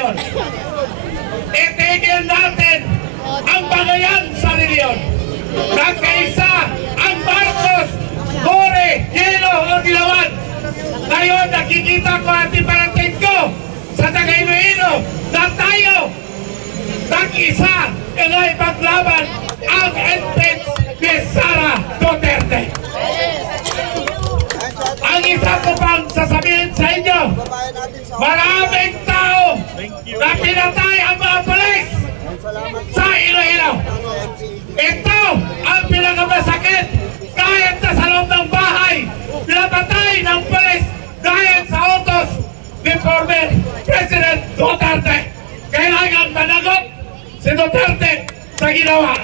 reliyon. Itigil natin ang bagayan sa reliyon. Nagkaisa ang Marcos, Gore, Yelo o Dilawan. Ngayon nakikita ko at iparating ko sa Tagayloilo na tayo nag-isa ay paglaban ang entrance ni Sara Duterte. Ang isa ko pang sasabihin sa inyo, maraming tao na pinatay ang mga polis sa Iloilo. Ito ang pinakamasakit kahit na sa loob ng bahay, pinapatay ng polis dahil sa utos ni former President Duterte. Kailangan managot si Duterte sa ginawa.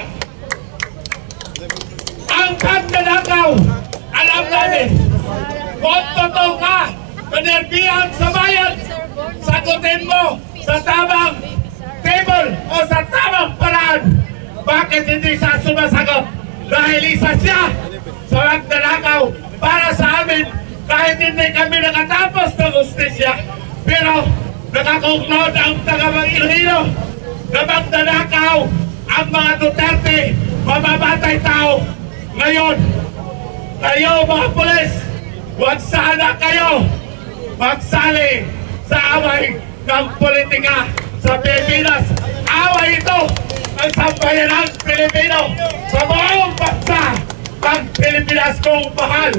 Ang pagdadakaw, alam namin, kung totoo ka, manerbihan sa bayan, sagutin mo sa tamang table o sa tamang paraan. Bakit hindi siya sumasagot? Dahil isa siya sa pagdadakaw para sa amin kahit hindi kami nakatapos ng justisya. Pero nakakugnod ang taga-Iloilo na magdadakaw ang mga Duterte, mamamatay tao. Ngayon, kayo mga pulis, huwag sana kayo magsali sa away ng politika sa Pilipinas. Away ito ang sambayanang Pilipino sa buong bansa ng Pilipinas kong mahal.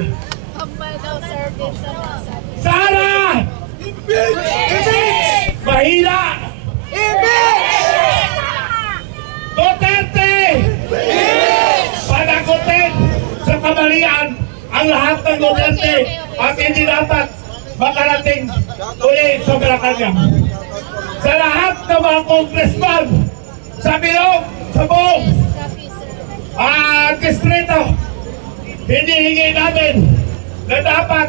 Sara! Impeach! Mahina! Impeach! Duterte! Impeach! Panagutin sa kamalian ang lahat ng Duterte at hindi dapat makarating uli sa Malacanang. Sa lahat ng mga congressman sa bilog, sa buong distrito, hinihingi namin na dapat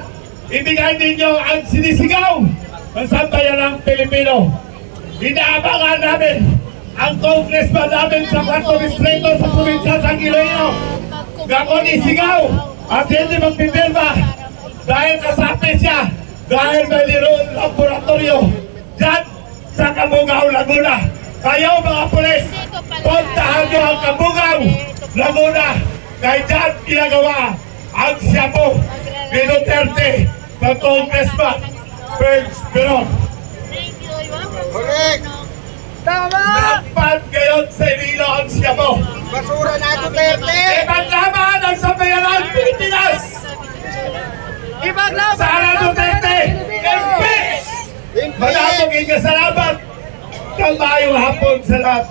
ibigay ninyo ang sinisigaw ng sambayanang Pilipino. Inaabangan namin ang congressman namin sa 4 distrito sa probinsya ng Iloilo na kung isigaw at hindi magpipirma dahil kasapi siya dahil may liroon laboratorio dyan sa Cabugao, Laguna. Kayo mga pulis, puntahan nyo ang Cabugao, Laguna, kaya dyan ginagawa ang siyapo ni Duterte ng congressman Bergs Beron. Correct! Tama! Dapat ngayon sa Iloilo ang siyapo. Basura na Duterte! Ipaglaban ang sambayanang Pilipinas! Ipaglaban! Sara Duterte! Impeach! Maraming salamat! Kang maayong hapon sa lahat.